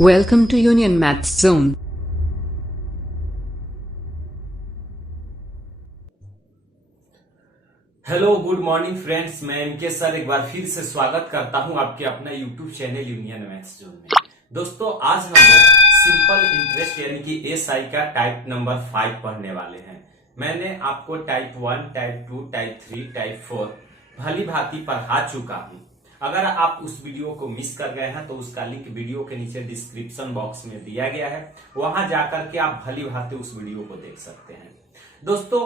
Welcome to Union Maths Zone. Hello good morning friends, मैं इनके sir एक बार फिर से स्वागत करता हूं आपके अपना YouTube channel union maths zone में। दोस्तों आज हम लोग सिंपल इंटरेस्ट यानी कि एसआई का टाइप नंबर 5 पढ़ने वाले हैं। मैंने आपको टाइप 1, टाइप 2, टाइप 3, टाइप 4 भली भांति पढ़ा चुका हूं। अगर आप उस वीडियो को मिस कर गए हैं तो उसका लिंक वीडियो के नीचे डिस्क्रिप्शन बॉक्स में दिया गया है, वहां जाकर के आप भली भांति उस वीडियो को देख सकते हैं। दोस्तों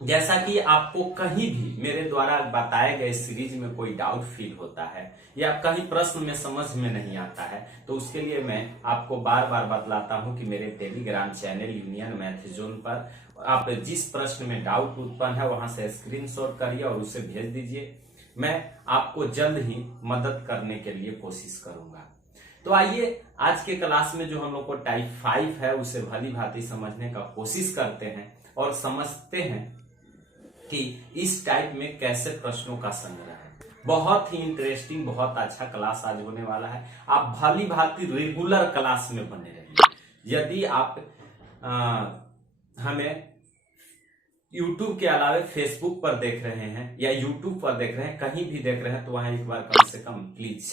जैसा कि आपको कहीं भी मेरे द्वारा बताए गए सीरीज में कोई डाउट फील होता है या कहीं प्रश्न में समझ में नहीं आता है तो उसके लिए मैं आपको बार बार बतलाता हूं कि मेरे Telegram channel union maths zone पर आप जिस प्रश्न में डाउट उत्पन्न है वहां से स्क्रीनशॉट करिए और उसे भेज दीजिए। मैं आपको जल्द ही मदद करने के लिए कोशिश करूंगा। तो आइए आज के क्लास में जो हम लोग को टाइप 5 है उसे भली भांति समझने का कोशिश करते हैं और समझते हैं कि इस टाइप में कैसे प्रश्नों का संग्रह है। बहुत ही इंटरेस्टिंग, बहुत अच्छा क्लास आज होने वाला है। आप भली भांति रेगुलर क्लास में बने रहिए। यदि आप हमें YouTube के अलावे Facebook पर देख रहे हैं या YouTube पर देख रहे हैं, कहीं भी देख रहे हैं, तो वहां एक बार कम से कम प्लीज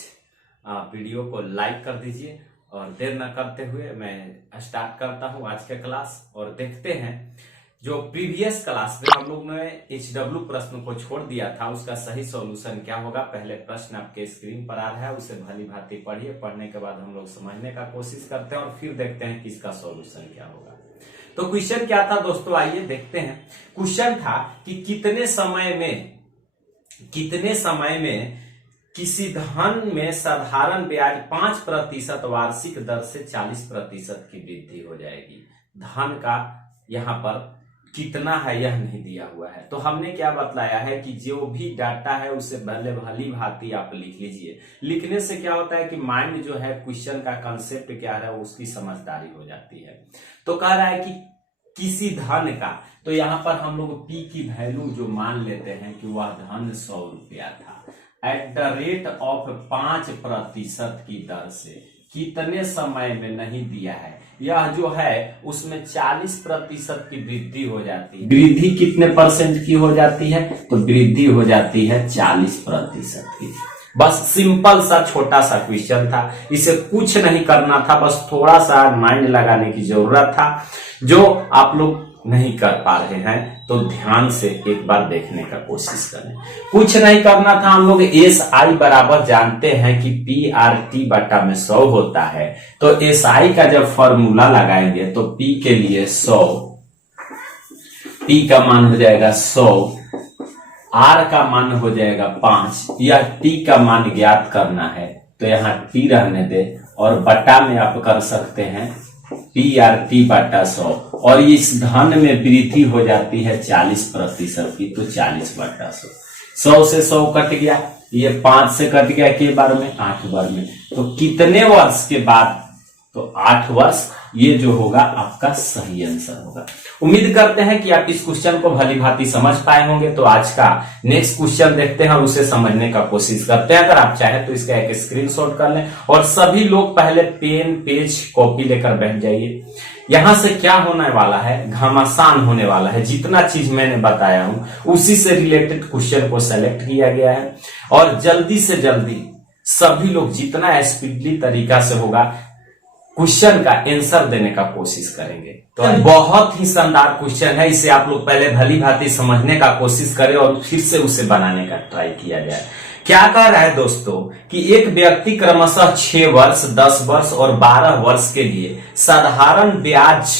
वीडियो को लाइक कर दीजिए। और देर न करते हुए मैं स्टार्ट करता हूं आज के क्लास और देखते हैं जो प्रीवियस क्लास में हम लोग ने HW प्रश्न को छोड़ दिया था उसका सही सॉल्यूशन क्या होगा। पहले प्रश्न आपके स्क्रीन पर आ रहा है, उसे भली भांति पढ़िए। पढ़ने के बाद हम लोग समझने का कोशिश करते हैं और फिर देखते हैं कि इसका सॉल्यूशन क्या होगा। तो क्वेश्चन क्या था दोस्तों, आइए देखते हैं। क्वेश्चन था कि कितने समय में किसी धन में साधारण ब्याज 5% वार्षिक दर से 40% की वृद्धि हो जाएगी। धन का यहाँ पर कितना है यह नहीं दिया हुआ है, तो हमने क्या बतलाया है कि जो भी डाटा है उसे भले भली भांति आप लिख लीजिए। लिखने से क्या होता है कि माइंड जो है क्वेश्चन का कंसेप्ट क्या है उसकी समझदारी हो जाती है। तो कह रहा है कि किसी धन का, तो यहाँ पर हम लोग पी की वैल्यू जो मान लेते हैं कि वह धन 100 रुपया था एट द रेट ऑफ 5% की दर से कितने समय में नहीं दिया है। यह जो है उसमें 40% की वृद्धि हो जाती है। वृद्धि कितने परसेंट की हो जाती है, तो वृद्धि हो जाती है 40% की। बस सिंपल सा छोटा सा क्वेश्चन था, इसे कुछ नहीं करना था, बस थोड़ा सा माइंड लगाने की जरूरत था जो आप लोग नहीं कर पा रहे हैं तो ध्यान से एक बार देखने का कोशिश करें। कुछ नहीं करना था, हम लोग SI बराबर जानते हैं कि PRT बटा में 100 होता है। तो SI का जब फॉर्मूला लगाएंगे तो P के लिए 100, P का मान हो जाएगा 100, R का मान हो जाएगा 5, या T का मान ज्ञात करना है तो यहाँ T रहने दे और बटा में आप कर सकते हैं PRT बटा 100 और इस धन में वृद्धि हो जाती है 40% की, तो 40 बटा 100। 100 से 100 कट गया, ये 5 से कट गया के बार में 8 बार में, तो कितने वर्ष के बाद, तो 8 वर्ष। ये जो होगा आपका सही आंसर होगा। उम्मीद करते हैं कि आप इस क्वेश्चन को भली भांति समझ पाए होंगे। तो आज का नेक्स्ट क्वेश्चन देखते हैं और उसे समझने का कोशिश करते हैं। अगर आप चाहें तो इसका एक स्क्रीनशॉट कर लें और सभी लोग पहले पेन, पेज, कॉपी लेकर बैठ जाइए। यहां से क्या होने वाला है, घमासान होने वाला है। जितना चीज मैंने बताया हूं उसी से रिलेटेड क्वेश्चन को सेलेक्ट किया गया है और जल्दी से जल्दी सभी लोग जितना स्पीडली तरीका से होगा क्वेश्चन का आंसर देने का कोशिश करेंगे। तो बहुत ही शानदार क्वेश्चन है, इसे आप लोग पहले भली भांति समझने का कोशिश करें और फिर से उसे बनाने का ट्राई किया जाए। क्या कह रहा है दोस्तों कि एक व्यक्ति क्रमशः 6 वर्ष, 10 वर्ष और 12 वर्ष के लिए साधारण ब्याज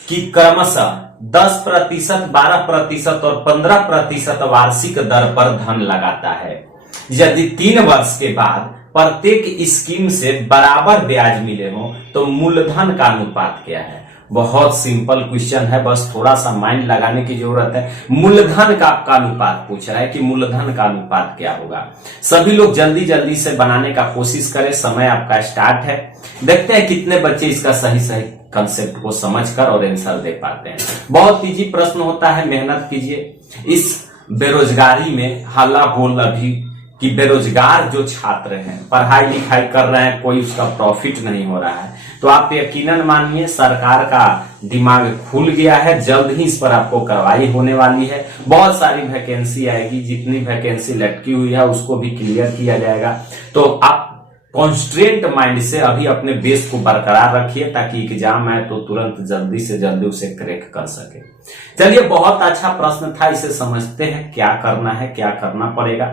की क्रमशः 10%, 12% और 15% वार्षिक दर पर धन लगाता है। यदि 3 वर्ष के बाद प्रत्येक स्कीम से बराबर ब्याज मिले हो तो मूलधन का अनुपात क्या है। बहुत सिंपल क्वेश्चन है, बस थोड़ा सा माइंड लगाने की जरूरत है। मूलधन का आपका अनुपात पूछ रहा है कि मूलधन का अनुपात क्या होगा। सभी लोग जल्दी जल्दी से बनाने का कोशिश करें, समय आपका स्टार्ट है। देखते हैं कितने बच्चे इसका सही सही कंसेप्ट को समझकर और आंसर दे पाते हैं। बहुत इजी प्रश्न होता है, मेहनत कीजिए। इस बेरोजगारी में हल्ला बोल अभी कि बेरोजगार जो छात्र हैं, पढ़ाई लिखाई कर रहे हैं, कोई उसका प्रॉफिट नहीं हो रहा है, तो आप यकीनन मानिए सरकार का दिमाग खुल गया है। जल्द ही इस पर आपको कार्रवाई होने वाली है। बहुत सारी वैकेंसी आएगी, जितनी वैकेंसी लटकी हुई है उसको भी क्लियर किया जाएगा। तो आप कॉन्स्ट्रेंट माइंड से अभी अपने बेस को बरकरार रखिए, ताकि एग्जाम आए तो तुरंत जल्दी से जल्दी उसे क्रैक कर सके। चलिए, बहुत अच्छा प्रश्न था, इसे समझते हैं क्या करना है, क्या करना पड़ेगा।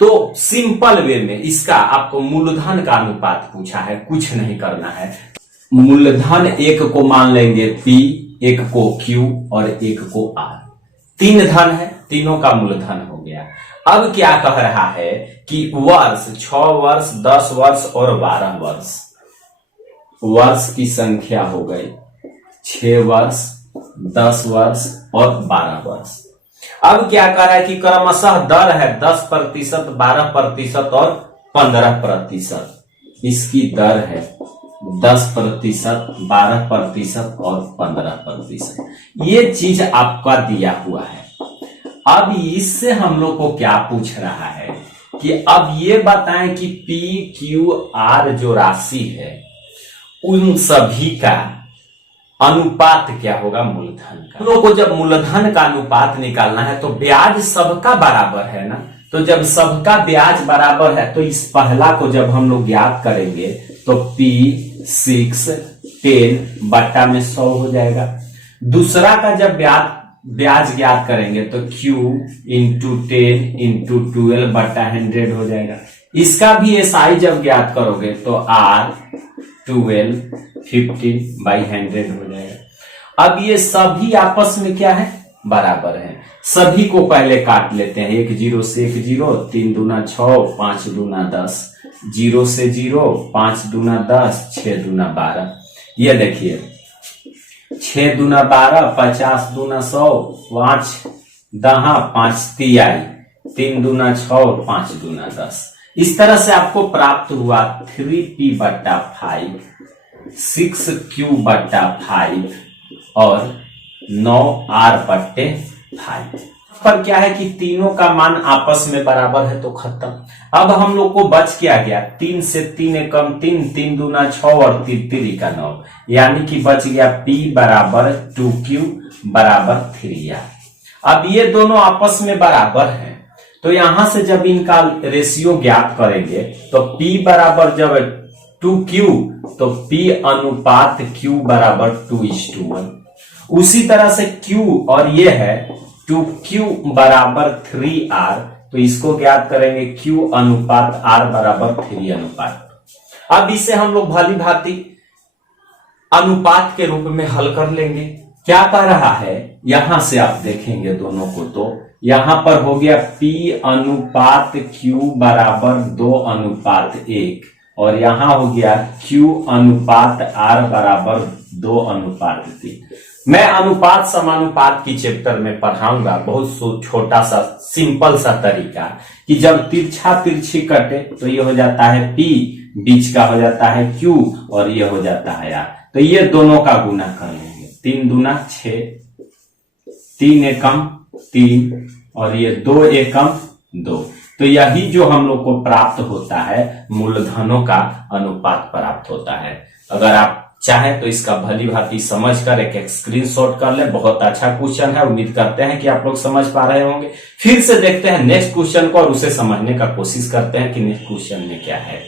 तो सिंपल वे में इसका आपको मूलधन का अनुपात पूछा है, कुछ नहीं करना है। मूलधन एक को मान लेंगे P, एक को Q और एक को R। 3 धन है, तीनों का मूलधन हो गया। अब क्या कह रहा है कि वर्ष 6 वर्ष, 10 वर्ष और 12 वर्ष, वर्ष की संख्या हो गई 6 वर्ष, 10 वर्ष और 12 वर्ष। अब क्या कह रहा है कि क्रमशः दर है 10%, 12% और 15%। इसकी दर है 10%, 12% और 15%। ये चीज आपका दिया हुआ है। अब इससे हम लोग को क्या पूछ रहा है कि अब ये बताएं कि P, Q, R जो राशि है उन सभी का अनुपात क्या होगा मूलधन का। हम लोग को जब मूलधन का अनुपात निकालना है तो ब्याज सबका बराबर है ना, तो जब सबका ब्याज बराबर है तो इस पहला को जब हम लोग ज्ञात करेंगे तो P 6 10 बट्टा में 100 हो जाएगा। दूसरा का जब ब्याज ज्ञात करेंगे तो Q इंटू 10 इंटू 12 बट्टा 100 हो जाएगा। इसका भी SI जब ज्ञात करोगे तो R 12 15/100 हो जाएगा। अब ये सभी आपस में क्या है, बराबर है। सभी को पहले काट लेते हैं, 1 0 से 1 0, 3 दूना 6, 5 दूना 10, 0 से 0, 5 दूना 10, 6 दूना 12। ये देखिए 6 दूना 12, 50 दूना 100, 5 दहा 5 तियाई, 3 दूना 6, 5 दूना 10। इस तरह से आपको प्राप्त हुआ 3P बट्टा 5, 6Q बट्टा 5 और 9R बट्टे 5। पर क्या है कि तीनों का मान आपस में बराबर है तो खत्म। अब हम लोग को बच क्या गया, 3 से 3 एकम 3, 3 दूना 6 और 3 3 का 9, यानी कि बच गया P बराबर 2Q बराबर 3R। अब ये दोनों आपस में बराबर हैं, तो यहां से जब इनका रेशियो ज्ञात करेंगे तो P बराबर जब 2Q तो P अनुपात Q बराबर 2:1। उसी तरह से Q और ये है 2Q बराबर 3R, तो इसको ज्ञात करेंगे Q अनुपात R बराबर 3 अनुपात। अब इसे हम लोग भली भांति अनुपात के रूप में हल कर लेंगे। क्या कह रहा है, यहां से आप देखेंगे दोनों को, तो यहां पर हो गया P अनुपात Q बराबर 2 अनुपात 1 और यहां हो गया Q अनुपात R बराबर 2 अनुपात 3। मैं अनुपात समानुपात की चैप्टर में पढ़ाऊंगा बहुत छोटा सा सिंपल सा तरीका कि जब तिरछा तिरछी कटे तो ये हो जाता है P, बीच का हो जाता है Q और ये हो जाता है R। तो ये दोनों का गुना कर लेंगे, 3 दूना 6, 3 एकम 3 और ये 2 एकम 2। तो यही जो हम लोग को प्राप्त होता है मूलधनों का अनुपात प्राप्त होता है। अगर आप चाहे तो इसका भली भांति समझ कर एक स्क्रीनशॉट कर ले। बहुत अच्छा क्वेश्चन है, उम्मीद करते हैं कि आप लोग समझ पा रहे होंगे। फिर से देखते हैं नेक्स्ट क्वेश्चन को और उसे समझने का कोशिश करते हैं कि नेक्स्ट क्वेश्चन में क्या है।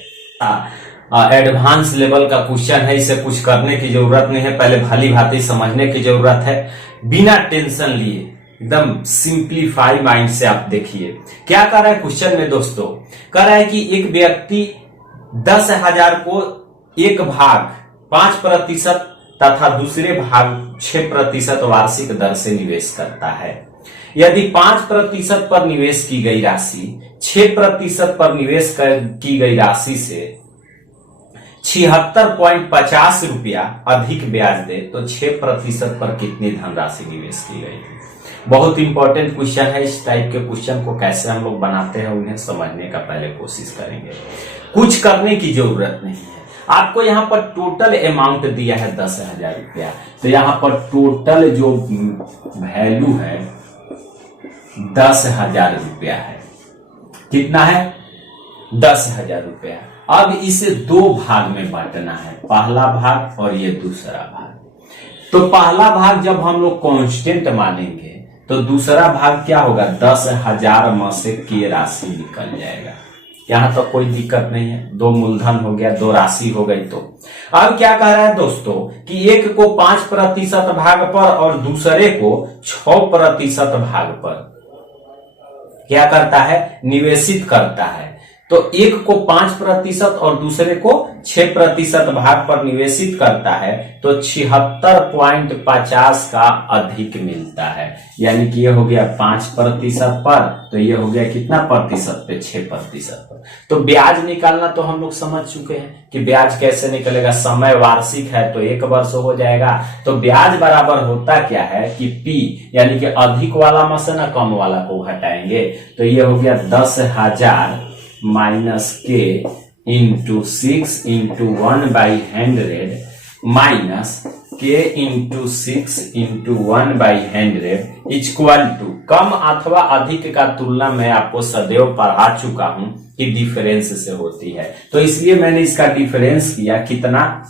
एडवांस लेवल का क्वेश्चन है, इसे कुछ करने की जरूरत नहीं है, पहले भली भांति समझने की जरूरत है बिना टेंशन लिए, एकदम सिंप्लीफाई माइंड से आप देखिए क्या कर रहा है क्वेश्चन में दोस्तों। कह रहा है कि एक व्यक्ति 10,000 को एक भाग 5% तथा दूसरे भाग 6% वार्षिक दर से निवेश करता है। यदि 5% पर निवेश की गई राशि 6% पर निवेश की गई राशि से 76.50 रुपया अधिक ब्याज दे तो 6% पर कितनी धनराशि निवेश की गई थी। बहुत इंपॉर्टेंट क्वेश्चन है। इस टाइप के क्वेश्चन को कैसे हम लोग बनाते हैं उन्हें समझने का पहले कोशिश करेंगे। कुछ करने की जरूरत नहीं है। आपको यहाँ पर टोटल अमाउंट दिया है 10,000 रुपया, तो यहाँ पर टोटल जो वैल्यू है 10,000 रुपया है। कितना है 10,000 रुपया। अब इसे दो भाग में बांटना है, पहला भाग और ये दूसरा भाग। तो पहला भाग जब हम लोग कांस्टेंट मानेंगे तो दूसरा भाग क्या होगा, 10,000 में से के राशि निकल जाएगा। यहां तो कोई दिक्कत नहीं है, दो मूलधन हो गया, दो राशि हो गई। तो अब क्या कह रहा है दोस्तों कि एक को 5% भाग पर और दूसरे को 6% भाग पर क्या करता है, निवेशित करता है। तो एक को 5% और दूसरे को 6% भाग पर निवेशित करता है तो 76.50 का अधिक मिलता है। यानी कि ये हो गया 5% पर, तो ये हो गया कितना प्रतिशत पे, 6% पर। तो ब्याज निकालना तो हम लोग समझ चुके हैं कि ब्याज कैसे निकलेगा। समय वार्षिक है तो 1 वर्ष हो जाएगा। तो ब्याज बराबर होता क्या है कि P, यानी कि अधिक वाला में से ना कम वाला को घटाएंगे। तो ये हो गया 10,000 माइनस के इंटू 6 इंटू 1/100 माइनस के इंटू 6 इंटू 1/100 इक्वल टू, कम अथवा अधिक का तुलना मैं आपको सदैव पढ़ा चुका हूं कि डिफरेंस से होती है। तो इसलिए मैंने इसका डिफरेंस किया कितना,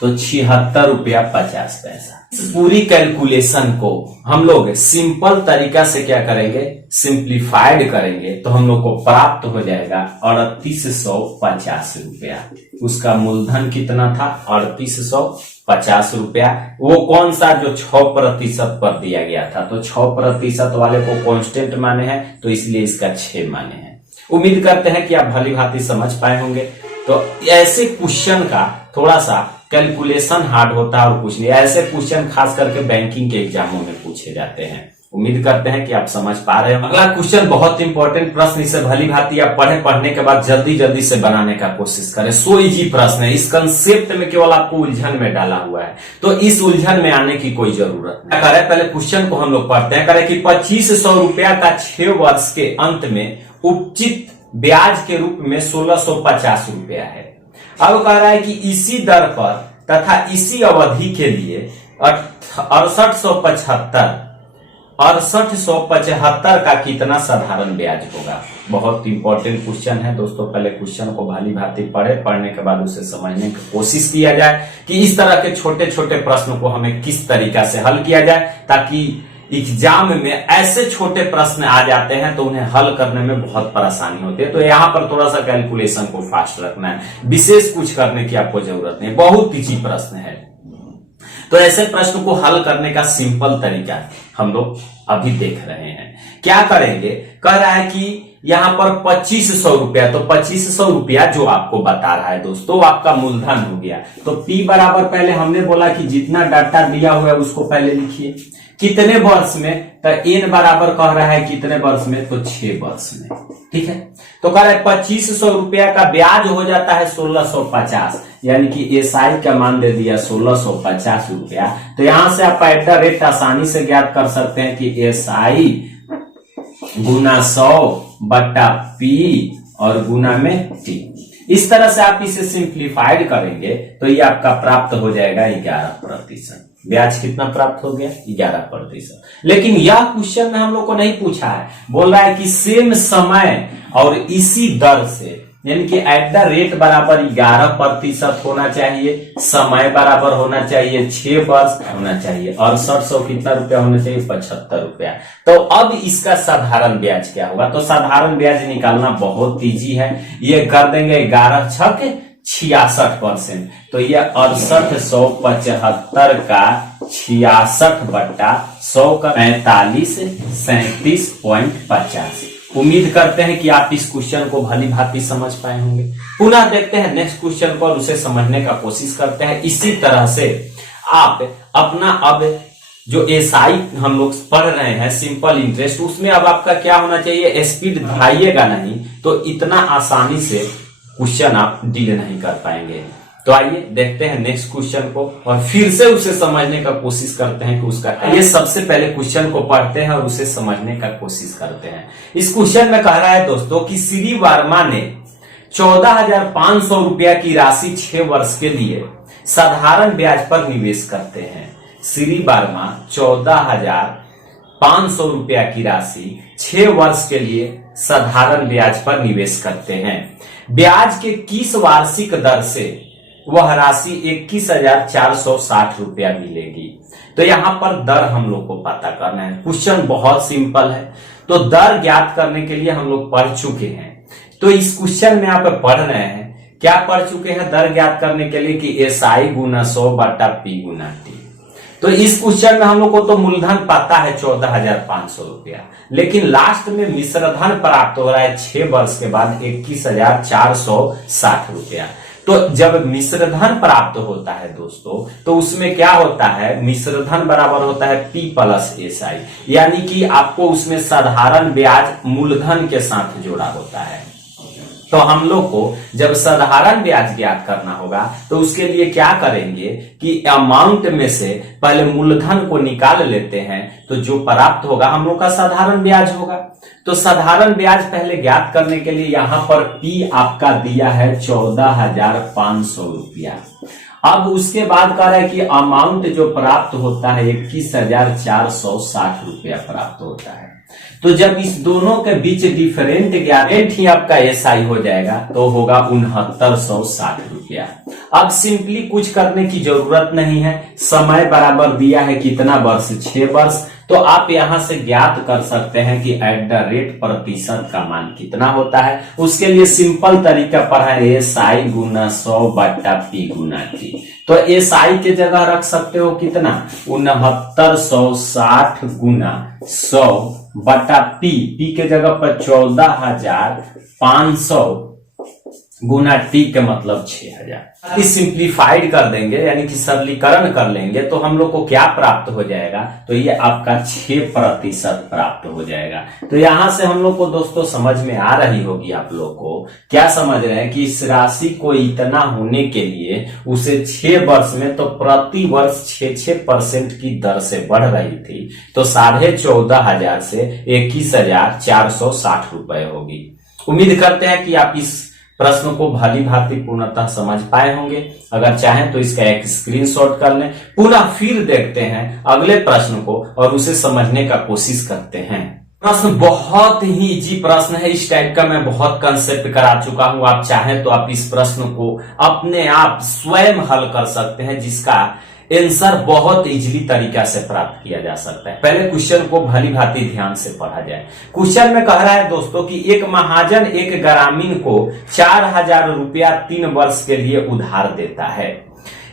तो 76 रुपया 50 पैसा। पूरी कैलकुलेशन को हम लोग सिंपल तरीका से क्या करेंगे, सिंप्लीफाइड करेंगे तो हम लोग को प्राप्त हो जाएगा 3850 रुपया। उसका मूलधन कितना था, 3850 रुपया। वो कौन सा, जो 6% पर दिया गया था। तो 6% वाले को कांस्टेंट माने हैं तो इसलिए इसका 6 माने हैं। उम्मीद करते हैं कि आप भली भांति समझ पाए होंगे। तो ऐसे क्वेश्चन का थोड़ा सा कैलकुलेशन हार्ड होता है और कुछ नहीं। ऐसे क्वेश्चन खास करके बैंकिंग के एग्जामों में पूछे जाते हैं। उम्मीद करते हैं कि आप समझ पा रहे हो। अगला क्वेश्चन बहुत इंपॉर्टेंट प्रश्न, इसे भली भांति आप पढ़ने के बाद जल्दी से बनाने का कोशिश करें। सो इजी प्रश्न है, इस कंसेप्ट में केवल आपको उलझन में डाला हुआ है, तो इस उलझन में आने की कोई जरूरत नहीं। क्या करें, पहले क्वेश्चन को हम लोग पढ़ते हैं। करें कि 2500 रुपया का 6 वर्ष के अंत में उपचित ब्याज के रूप में 1650 रुपया है। अब कह रहा है कि इसी दर पर तथा इसी अवधि के लिए 6875 का कितना साधारण ब्याज होगा। बहुत इंपॉर्टेंट क्वेश्चन है दोस्तों। पहले क्वेश्चन को भली भांति पढ़ने के बाद उसे समझने की कोशिश किया जाए कि इस तरह के छोटे छोटे प्रश्न को हमें किस तरीका से हल किया जाए, ताकि एग्जाम में ऐसे छोटे प्रश्न आ जाते हैं तो उन्हें हल करने में बहुत परेशानी होती है। तो यहाँ पर थोड़ा सा कैलकुलेशन को फास्ट रखना है, विशेष कुछ करने की आपको जरूरत नहीं, बहुत इजी प्रश्न है। तो ऐसे प्रश्न को हल करने का सिंपल तरीका हम लोग अभी देख रहे हैं। क्या करेंगे, कह रहा है कि यहाँ पर 2500 रुपया, तो 2500 रुपया जो आपको बता रहा है दोस्तों आपका मूलधन हो गया। तो P बराबर, पहले हमने बोला कि जितना डाटा दिया हुआ है उसको पहले लिखिए, कितने वर्ष में, तो N बराबर कह रहा है कितने वर्ष में, तो 6 वर्ष में। ठीक है, तो कह रहा है 2500 रुपया का ब्याज हो जाता है 1650, यानी कि SI का मान दे दिया 1650 रुपया। तो यहां से आप एट द रेट आसानी से ज्ञात कर सकते हैं कि SI गुना 100/P और गुना में T। इस तरह से आप इसे सिंप्लीफाइड करेंगे तो ये आपका प्राप्त हो जाएगा 11%। ब्याज कितना प्राप्त हो गया, 11%। लेकिन यह क्वेश्चन में हम लोग को नहीं पूछा है, बोल रहा है कि सेम समय और इसी दर से, यानी कि एट द रेट बराबर 11% होना चाहिए, समय बराबर होना चाहिए 6 वर्ष होना चाहिए, 6800 कितना रुपया होना चाहिए, 75 रुपया। तो अब इसका साधारण ब्याज क्या होगा, तो साधारण ब्याज निकालना बहुत इजी है। ये कर देंगे 11 छक 66%, तो ये 6875 का 66/100 का 45 37.50। उम्मीद करते हैं कि आप इस क्वेश्चन को भली भांति समझ पाए होंगे। पुनः देखते हैं नेक्स्ट क्वेश्चन को और उसे समझने का कोशिश करते हैं। इसी तरह से आप अपना अब जो SI हम लोग पढ़ रहे हैं सिंपल इंटरेस्ट, उसमें अब आपका क्या होना चाहिए, स्पीड बढ़ाइएगा नहीं तो इतना आसानी से क्वेश्चन आप डील नहीं कर पाएंगे। तो आइए देखते हैं नेक्स्ट क्वेश्चन को और फिर से उसे समझने का कोशिश करते हैं कि उसका, ये सबसे पहले क्वेश्चन को पढ़ते हैं और उसे समझने का कोशिश करते हैं। इस क्वेश्चन में कह रहा है दोस्तों कि श्री वर्मा ने 14,500 रुपया की राशि 6 वर्ष के लिए साधारण ब्याज पर निवेश करते हैं। श्री वर्मा 14,500 रुपया की राशि 6 वर्ष के लिए साधारण ब्याज पर निवेश करते हैं। ब्याज के किस वार्षिक दर से वह राशि 21,460 रुपया मिलेगी। तो यहां पर दर हम लोग को पता करना है। क्वेश्चन बहुत सिंपल है, तो दर ज्ञात करने के लिए हम लोग पढ़ चुके हैं। तो इस क्वेश्चन में आप पढ़ रहे हैं, क्या पढ़ चुके हैं दर ज्ञात करने के लिए कि SI गुना 100 बटा P गुना T। तो इस क्वेश्चन में हम लोग को तो मूलधन पता है 14,500 रुपया, लेकिन लास्ट में मिश्रधन प्राप्त हो रहा है 6 वर्ष के बाद 21,460 रुपया। तो जब मिश्रधन प्राप्त होता है दोस्तों, तो उसमें क्या होता है, मिश्रधन बराबर होता है P प्लस SI, यानी कि आपको उसमें साधारण ब्याज मूलधन के साथ जोड़ा होता है। तो हम लोग को जब साधारण ब्याज ज्ञात करना होगा तो उसके लिए क्या करेंगे कि अमाउंट में से पहले मूलधन को निकाल लेते हैं, तो जो प्राप्त होगा हम लोग का साधारण ब्याज होगा। तो साधारण ब्याज पहले ज्ञात करने के लिए यहां पर P आपका दिया है 14,500 रुपया। अब उसके बाद कह रहा है कि अमाउंट जो प्राप्त होता है 21,460 रुपया प्राप्त होता है। तो जब इस दोनों के बीच डिफरेंट ही आपका SI हो जाएगा तो होगा 6960 रुपया। अब सिंपली कुछ करने की जरूरत नहीं है, समय बराबर दिया है कितना वर्ष, 6 वर्ष। तो आप यहां से ज्ञात कर सकते हैं कि एट द रेट प्रतिशत का मान कितना होता है। उसके लिए सिंपल तरीका पढ़ा है, SI गुना 100 बटा P गुना T। तो SI के जगह रख सकते हो कितना, 6960 गुना 100 बटा P के जगह पर 14,500 गुना T के मतलब 6,000। सिंप्लीफाइड कर देंगे यानी कि सरलीकरण कर लेंगे तो हम लोग को क्या प्राप्त हो जाएगा, तो ये आपका 6% प्राप्त हो जाएगा। तो यहां से हम लोग को दोस्तों समझ में आ रही होगी, आप लोग को क्या समझ रहे हैं कि इस राशि को इतना होने के लिए उसे 6 वर्ष में तो प्रति वर्ष 6% की दर से बढ़ रही थी, तो 14,500 से 21,460 रुपए होगी। उम्मीद करते हैं कि आप इस प्रश्न को भली भांति पूर्णतः समझ पाए होंगे। अगर चाहें तो इसका एक स्क्रीनशॉट कर लें, पुनः फिर देखते हैं अगले प्रश्न को और उसे समझने का कोशिश करते हैं। प्रश्न बहुत ही इजी प्रश्न है, इस टाइप का मैं बहुत कंसेप्ट करा चुका हूं। आप चाहें तो आप इस प्रश्न को अपने आप स्वयं हल कर सकते हैं, जिसका आंसर बहुत इजीली तरीका से प्राप्त किया जा सकता है। पहले क्वेश्चन को भली भांति ध्यान से पढ़ा जाए। क्वेश्चन में कह रहा है दोस्तों कि एक महाजन एक ग्रामीण को 4,000 रुपया 3 वर्ष के लिए उधार देता है।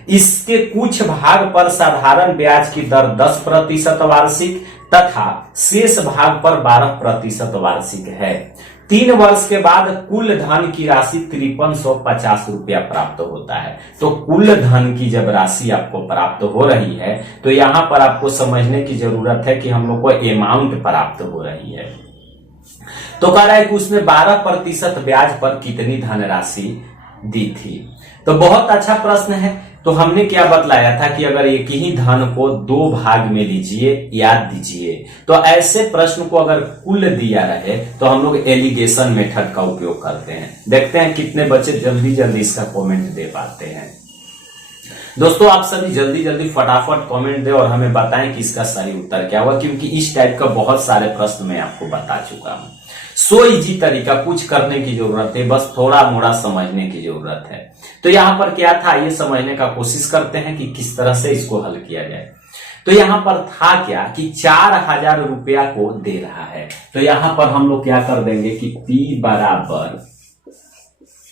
इसके कुछ भाग पर साधारण ब्याज की दर 10% वार्षिक तथा शेष भाग पर 12% वार्षिक है। 3 वर्ष के बाद कुल धन की राशि 5350 रुपया प्राप्त होता है। तो कुल धन की जब राशि आपको प्राप्त हो रही है तो यहां पर आपको समझने की जरूरत है कि हम लोग को अमाउंट प्राप्त हो रही है। तो कह रहा है कि उसने 12% ब्याज पर कितनी धनराशि दी थी। तो बहुत अच्छा प्रश्न है। तो हमने क्या बतलाया था कि अगर एक ही धन को 2 भाग में लीजिए, याद दीजिए, तो ऐसे प्रश्न को अगर कुल दिया रहे तो हम लोग एलिगेशन मेथड का उपयोग करते हैं। देखते हैं कितने बच्चे जल्दी जल्दी इसका कमेंट दे पाते हैं। दोस्तों आप सभी जल्दी जल्दी फटाफट कमेंट दे और हमें बताएं कि इसका सही उत्तर क्या हुआ, क्योंकि इस टाइप का बहुत सारे प्रश्न मैं आपको बता चुका हूं। सो इजी तरीका, कुछ करने की जरूरत है, बस थोड़ा मोड़ा समझने की जरूरत है। तो यहां पर क्या था ये समझने का कोशिश करते हैं कि किस तरह से इसको हल किया जाए। तो यहां पर था क्या कि 4,000 रुपया को दे रहा है। तो यहां पर हम लोग क्या कर देंगे कि P बराबर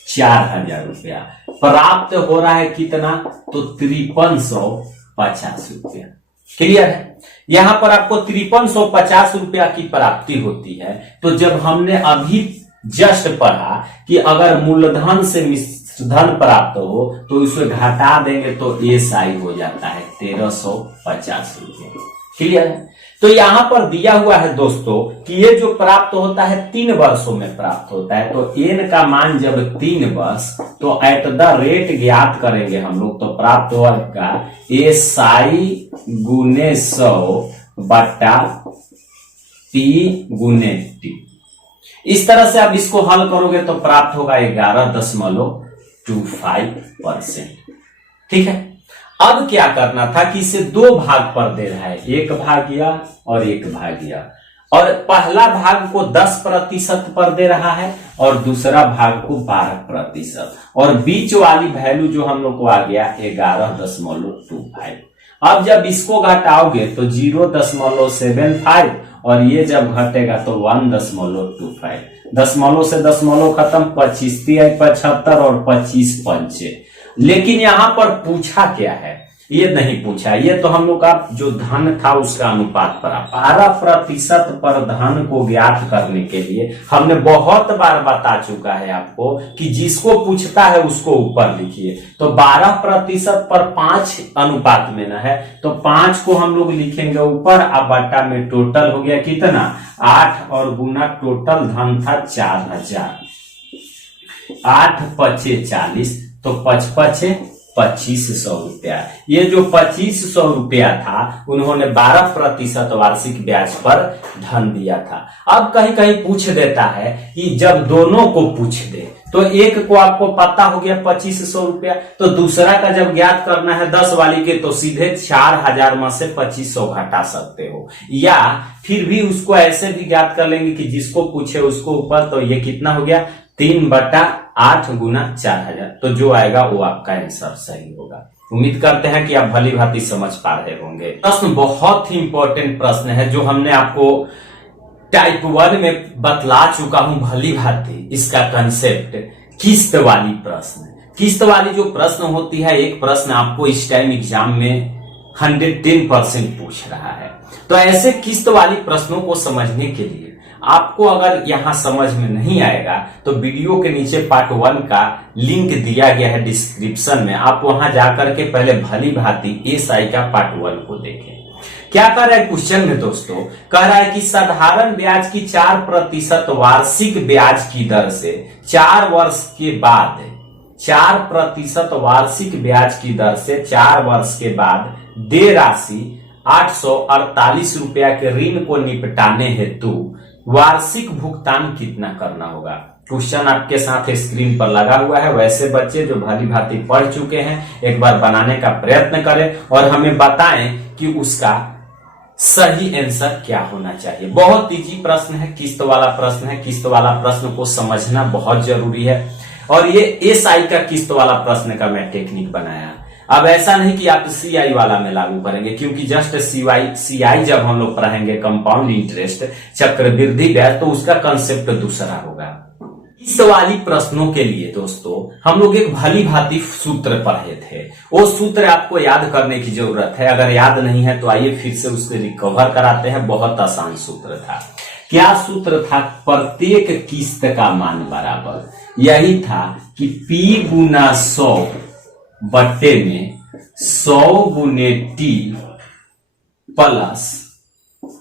4,000 रुपया प्राप्त हो रहा है कितना, तो 5350 रुपया। क्लियर है। यहां पर आपको 5350 रुपया की प्राप्ति होती है। तो जब हमने अभी जस्ट पढ़ा कि अगर मूलधन से धन प्राप्त हो तो उसे घटा देंगे तो SI हो जाता है 1350 रुपये। क्लियर है। तो यहां पर दिया हुआ है दोस्तों कि ये जो प्राप्त होता है 3 वर्षों में प्राप्त होता है। तो n का मान जब 3 वर्ष, तो एट द रेट ज्ञात करेंगे हम लोग, तो प्राप्त होगा SI गुने 100 बटा P गुने T। इस तरह से आप इसको हल करोगे तो प्राप्त होगा 11.25%। ठीक है। अब क्या करना था कि इसे 2 भाग पर दे रहा है, 1 भागिया और 1 भागिया। और पहला भाग को 10% पर दे रहा है और दूसरा भाग को 12%, और बीच वाली वैल्यू जो हम लोग को आ गया 11.25। अब जब इसको घटाओगे तो 0.75 और ये जब घटेगा तो 1.25। दशमलव से दशमलव खत्म, 25 75 और 25 पंचे। लेकिन यहां पर पूछा क्या है, ये नहीं पूछा, ये तो हम लोग का जो धन था उसका अनुपात पर 12% पर धन को ज्ञात करने के लिए हमने बहुत बार बता चुका है आपको कि जिसको पूछता है उसको ऊपर लिखिए। तो 12% पर 5 अनुपात में ना है, तो 5 को हम लोग लिखेंगे ऊपर, अब बटा में टोटल हो गया कितना 8 और गुना टोटल धन था 4000, 8 पचे 40, तो 5 पचे 2500 रुपया। ये जो 2500 रुपया था उन्होंने 12% वार्षिक ब्याज पर धन दिया था। अब कहीं कहीं पूछ देता है कि जब दोनों को पूछ दे तो एक को आपको पता हो गया 2500 रुपया, तो दूसरा का जब ज्ञात करना है 10 वाली के तो सीधे 4000 में से 2500 घटा सकते हो, या फिर भी उसको ऐसे भी ज्ञात कर लेंगे कि जिसको पूछे उसको ऊपर। तो ये कितना हो गया 3/8 गुना 4000, तो जो आएगा वो आपका आंसर सही होगा। उम्मीद करते हैं कि आप भली भांति समझ पा रहे होंगे। प्रश्न बहुत ही इंपॉर्टेंट प्रश्न है जो हमने आपको टाइप 1 में बतला चुका हूं भली भांति। इसका कंसेप्ट किस्त वाली प्रश्न, किस्त वाली जो प्रश्न होती है, एक प्रश्न आपको इस टाइम एग्जाम में 110% पूछ रहा है। तो ऐसे किस्त वाली प्रश्नों को समझने के लिए आपको अगर यहां समझ में नहीं आएगा तो वीडियो के नीचे पार्ट 1 का लिंक दिया गया है डिस्क्रिप्शन में, आप वहां जाकर के पहले भली भांति एसआई का पार्ट 1 को देखें। क्या कह रहा है क्वेश्चन में दोस्तों, कह रहा है कि साधारण ब्याज की 4% वार्षिक ब्याज की दर से 4 वर्ष के बाद, 4% वार्षिक ब्याज की दर से 4 वर्ष के बाद दे राशि 848 रुपया के ऋण को निपटाने हेतु वार्षिक भुगतान कितना करना होगा। क्वेश्चन आपके साथ स्क्रीन पर लगा हुआ है। वैसे बच्चे जो भली भांति पढ़ चुके हैं एक बार बनाने का प्रयत्न करें और हमें बताएं कि उसका सही आंसर क्या होना चाहिए। बहुत इजी प्रश्न है, किस्त वाला प्रश्न है। किस्त वाला प्रश्न को समझना बहुत जरूरी है। और ये एसआई का किस्त वाला प्रश्न का मैं टेक्निक बनाया। अब ऐसा नहीं कि आप सीआई वाला में लागू करेंगे, क्योंकि जस्ट सीआई जब हम लोग पढ़ेंगे कंपाउंड इंटरेस्ट, चक्रवृद्धि ब्याज, तो उसका कंसेप्ट दूसरा होगा। इस वाली प्रश्नों के लिए दोस्तों हम लोग एक भली भांति सूत्र पढ़े थे, वो सूत्र आपको याद करने की जरूरत है। अगर याद नहीं है तो आइए फिर से उससे रिकवर कराते हैं। बहुत आसान सूत्र था। क्या सूत्र था? प्रत्येक किस्त का मान बराबर यही था कि P गुना 100 बट्टे में 100 गुने T प्लस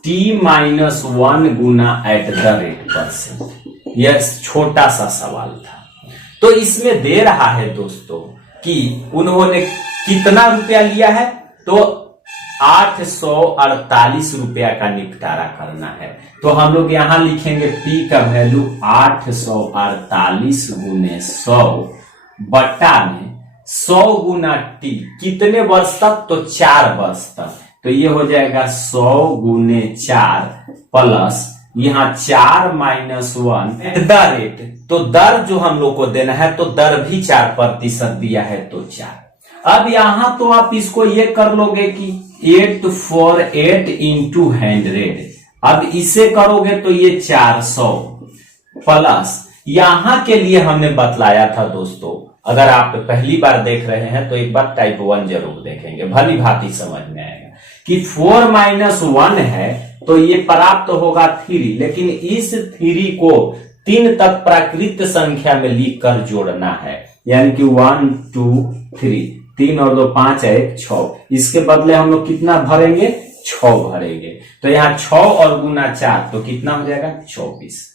T-1 गुना @% यह छोटा सा सवाल था। तो इसमें दे रहा है दोस्तों कि उन्होंने कितना रुपया लिया है, तो 848 रुपया का निपटारा करना है। तो हम लोग यहां लिखेंगे P का वैल्यू 848 गुने 100 बट्टा में 100 गुना T कितने वर्ष तक, तो 4 वर्ष तक। तो ये हो जाएगा 100 गुने 4 प्लस यहाँ 4 माइनस 1 एट द रेट, तो दर जो हम लोग को देना है तो दर भी 4% दिया है तो 4। अब यहां तो आप इसको ये कर लोगे कि 848 इंटू 100। अब इसे करोगे तो ये 400 प्लस यहां के लिए हमने बतलाया था दोस्तों, अगर आप पहली बार देख रहे हैं तो एक बार टाइप 1 जरूर देखेंगे, भली भांति समझ में आएगा कि 4 माइनस 1 है तो ये प्राप्त होगा 3, लेकिन इस 3 को 3 तक प्राकृत संख्या में लिखकर जोड़ना है, यानी कि 1 2 3, 3 और 2 5 है 6। इसके बदले हम लोग कितना भरेंगे, 6 भरेंगे। तो यहाँ 6 और गुना 4 तो कितना हो जाएगा 24।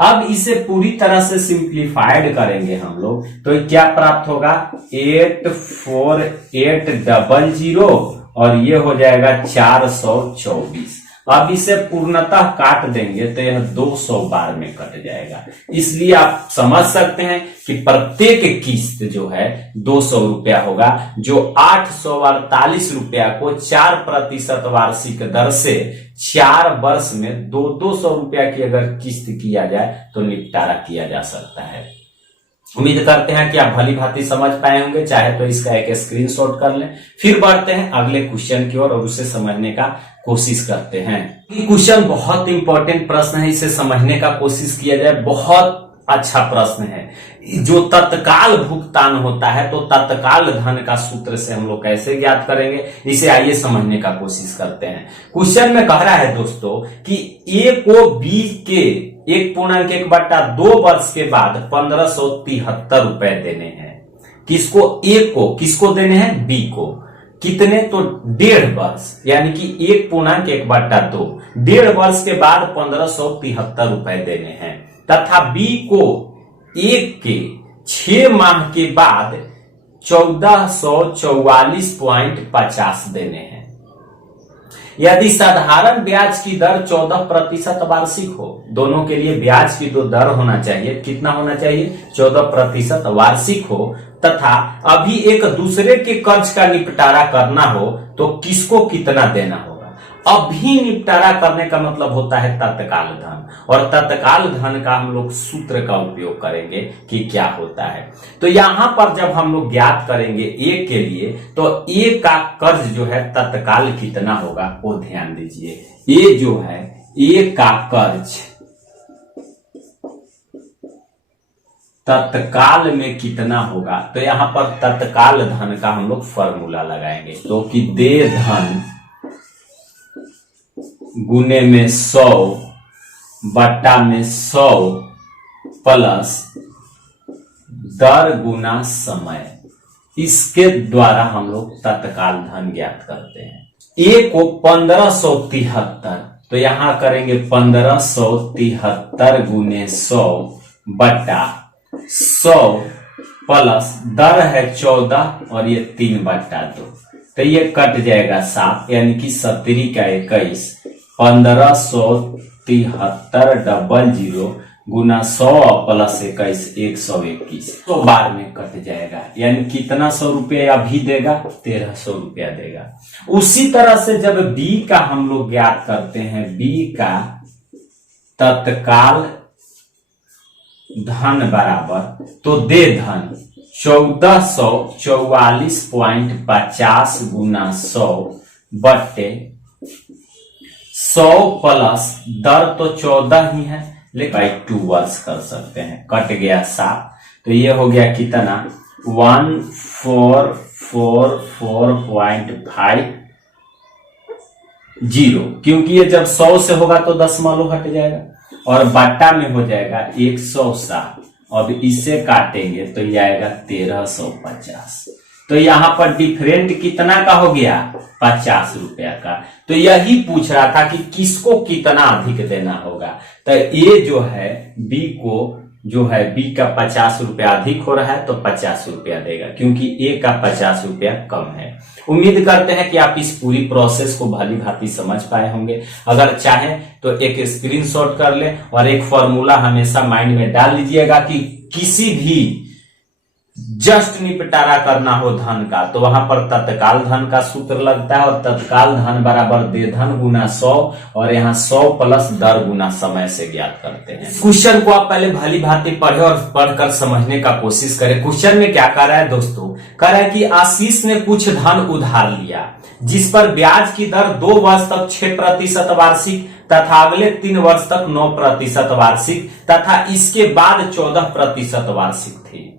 अब इसे पूरी तरह से सिंप्लीफाइड करेंगे हम लोग तो क्या प्राप्त होगा 84800 और ये हो जाएगा 424। अब इसे पूर्णतः काट देंगे तो यह 200 बार में कट जाएगा। इसलिए आप समझ सकते हैं कि प्रत्येक किस्त जो है 200 रुपया होगा, जो 848 रुपया को 4% वार्षिक दर से 4 वर्ष में 200 रुपया की अगर किस्त किया जाए तो निपटारा किया जा सकता है। उम्मीद करते हैं कि आप भली भांति समझ पाए होंगे। चाहे तो इसका एक स्क्रीनशॉट कर लें। फिर बढ़ते हैं अगले क्वेश्चन की ओर और उसे समझने का कोशिश करते हैं। ये क्वेश्चन बहुत इंपॉर्टेंट प्रश्न है, इसे समझने का कोशिश किया जाए। बहुत अच्छा प्रश्न है। जो तत्काल भुगतान होता है तो तत्काल धन का सूत्र से हम लोग कैसे ज्ञात करेंगे, इसे आइए समझने का कोशिश करते हैं। क्वेश्चन में कह रहा है दोस्तों कि ए को बी के 1.1/2 वर्ष के बाद 1573 रुपए देने हैं। किसको? ए को। किसको देने हैं? बी को। कितने? तो 1.5 वर्ष, यानी कि 1.1/2 1.5 वर्ष के बाद 1573 रुपए देने हैं, तथा बी को 1 के 6 माह के बाद 1444.50 देने हैं। यदि साधारण ब्याज की दर 14% वार्षिक हो, दोनों के लिए ब्याज की तो दर होना चाहिए, कितना होना चाहिए? 14% वार्षिक हो, तथा अभी एक दूसरे के कर्ज का निपटारा करना हो तो किसको कितना देना होगा। अभी निपटारा करने का मतलब होता है तत्काल धन, और तत्काल धन का हम लोग सूत्र का उपयोग करेंगे कि क्या होता है। तो यहां पर जब हम लोग ज्ञात करेंगे ए के लिए, तो ए का कर्ज जो है तत्काल कितना होगा वो ध्यान दीजिए। ए जो है, ए का कर्ज तत्काल में कितना होगा, तो यहां पर तत्काल धन का हम लोग फॉर्मूला लगाएंगे। तो कि दे धन गुने में 100 बट्टा में 100 प्लस दर गुना समय, इसके द्वारा हम लोग तत्काल धन ज्ञात करते हैं। ए को 1573, तो यहां करेंगे 1573 गुने 100 बट्टा 100 प्लस दर है 14 और ये 3/2, तो ये कट जाएगा 7, यानी कि 17 का 21, 1573 गुना 100 प्लस 21 121, तो बार में कट जाएगा। यानी कितना 100 रुपया अभी देगा? 1300 रुपया देगा। उसी तरह से जब बी का हम लोग ज्ञात करते हैं, बी का तत्काल धन बराबर, तो दे धन 1444.50 गुना 100 बट्टे 100 प्लस दर तो 14 ही है, लेकिन 2 वर्ष कर सकते हैं। कट गया 7, तो ये हो गया कितना? 1444.50, क्योंकि ये जब 100 से होगा तो दशमलव हट जाएगा, और बट्टा में हो जाएगा 107। अब इसे काटेंगे तो ये आएगा 1350। तो यहां पर डिफरेंट कितना का हो गया? 50 रुपया का। तो यही पूछ रहा था कि किसको कितना अधिक देना होगा। तो ये जो है बी को जो है, बी का 50 रुपया अधिक हो रहा है तो 50 रुपया देगा, क्योंकि ए का 50 रुपया कम है। उम्मीद करते हैं कि आप इस पूरी प्रोसेस को भली भांति समझ पाए होंगे। अगर चाहें तो एक स्क्रीनशॉट कर ले और एक फॉर्मूला हमेशा माइंड में डाल लीजिएगा कि किसी भी जस्ट निपटारा करना हो धन का तो वहां पर तत्काल धन का सूत्र लगता है, और तत्काल धन बराबर दे धन गुना 100, और यहाँ 100 प्लस दर गुना समय से ज्ञात करते हैं। क्वेश्चन को आप पहले भली भांति पढ़े और पढ़कर समझने का कोशिश करें। क्वेश्चन में क्या कह रहा है दोस्तों? कह रहा है कि आशीष ने कुछ धन उधार लिया जिस पर ब्याज की दर 2 वर्ष तक 6% वार्षिक तथा अगले 3 वर्ष तक 9% वार्षिक तथा इसके बाद 14% वार्षिक थी।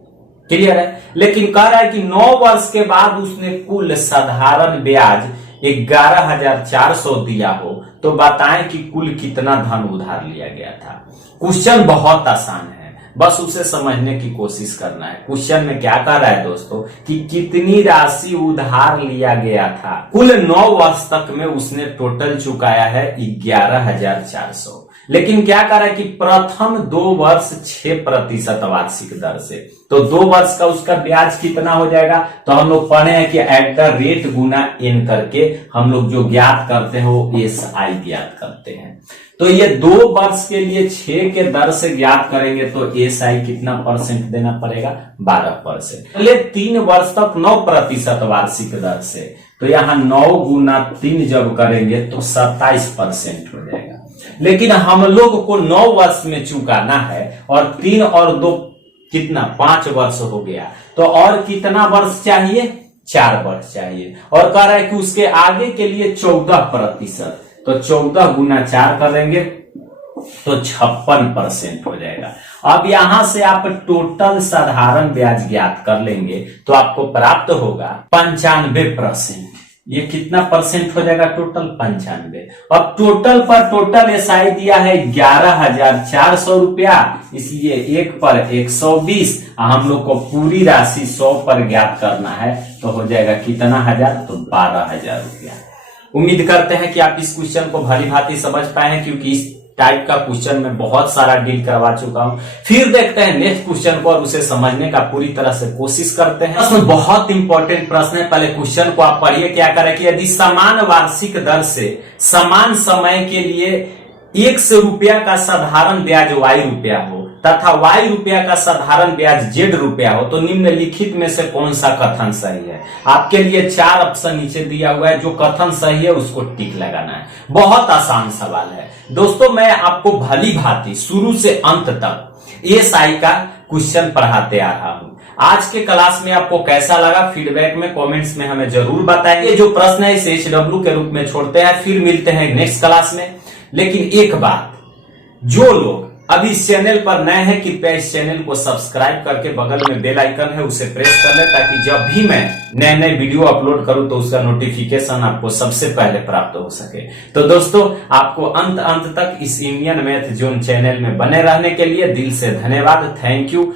क्लियर है? लेकिन कह रहा है कि 9 वर्ष के बाद उसने कुल साधारण ब्याज 11,400 दिया हो, तो बताएं कि कुल कितना धन उधार लिया गया था। क्वेश्चन बहुत आसान है, बस उसे समझने की कोशिश करना है। क्वेश्चन में क्या कह रहा है दोस्तों कि कितनी राशि उधार लिया गया था। कुल 9 वर्ष तक में उसने टोटल चुकाया है 11,400, लेकिन क्या करें कि प्रथम 2 वर्ष 6% वार्षिक दर से, तो 2 वर्ष का उसका ब्याज कितना हो जाएगा, तो हम लोग पढ़े हैं कि at the rate Guna n करके हम लोग जो ज्ञात करते हैं वो SI ज्ञात करते हैं। तो ये 2 वर्ष के लिए 6 के दर से ज्ञात करेंगे तो SI कितना परसेंट देना पड़ेगा, 12%। पहले 3 वर्ष तक 9% वार्षिक दर से, तो यहाँ 9 गुना 3 जब करेंगे तो 27% हो जाएगा। लेकिन हम लोग को 9 वर्ष में चुकाना है और 3 और 2 कितना, 5 वर्ष हो गया, तो और कितना वर्ष चाहिए, 4 वर्ष चाहिए। और कह रहा है कि उसके आगे के लिए 14%, तो 14 गुना 4 करेंगे तो 56% हो जाएगा। अब यहां से आप टोटल साधारण ब्याज ज्ञात कर लेंगे तो आपको प्राप्त होगा 95%। ये कितना परसेंट हो जाएगा, टोटल 95। अब टोटल पर टोटल एसआई दिया है 11,400 रुपया, इसलिए 1 पर 120, हम लोग को पूरी राशि 100 पर ज्ञात करना है, तो हो जाएगा कितना हजार, तो 12,000 रुपया। उम्मीद करते हैं कि आप इस क्वेश्चन को भली भांति समझ पाए हैं, क्योंकि इस टाइप का क्वेश्चन मैं बहुत सारा डील करवा चुका हूं। फिर देखते हैं नेक्स्ट क्वेश्चन को और उसे समझने का पूरी तरह से कोशिश करते हैं। प्रश्न बहुत इंपॉर्टेंट प्रश्न है, पहले क्वेश्चन को आप पढ़िए। क्या करें कि यदि समान वार्षिक दर से समान समय के लिए X रुपया का साधारण ब्याज Y रुपया हो तथा Y रुपया का साधारण ब्याज Z रुपया हो, तो निम्नलिखित में से कौन सा कथन सही है। आपके लिए 4 ऑप्शन नीचे दिया हुआ है, जो कथन सही है उसको टिक लगाना है। बहुत आसान सवाल है दोस्तों, मैं आपको भली भांति शुरू से अंत तक एसआई का क्वेश्चन पढ़ाते आ रहा हूं। आज के क्लास में आपको कैसा लगा, फीडबैक में कमेंट्स में हमें जरूर बताइए। जो प्रश्न है इसे HW के रूप में छोड़ते हैं, फिर मिलते हैं नेक्स्ट क्लास में। लेकिन एक बात, जो लोग अभी इस चैनल पर नए हैं, कृपया इस चैनल को सब्सक्राइब करके बगल में बेल आइकन है उसे प्रेस कर ले, ताकि जब भी मैं नए नए वीडियो अपलोड करूं तो उसका नोटिफिकेशन आपको सबसे पहले प्राप्त हो सके। तो दोस्तों, आपको अंत तक इस इंडियन मैथ जोन चैनल में बने रहने के लिए दिल से धन्यवाद। Thank you.